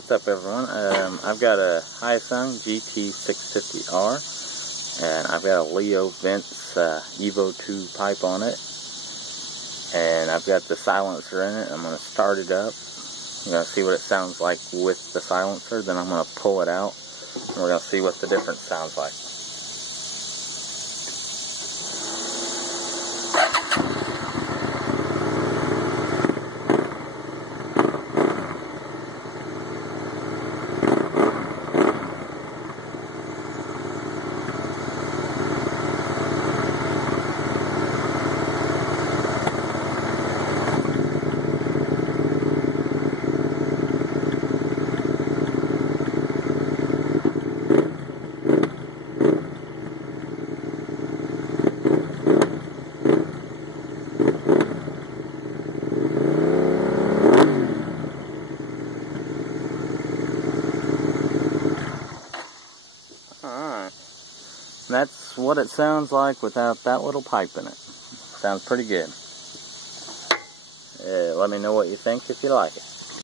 What's up, everyone? I've got a Hyosung GT650R, and I've got a Leo Vince Evo II pipe on it, and I've got the silencer in it. I'm going to start it up. I'm going to see what it sounds like with the silencer, then I'm going to pull it out, and we're going to see what the difference sounds like. Alright, that's what it sounds like without that little pipe in it. Sounds pretty good. Let me know what you think if you like it.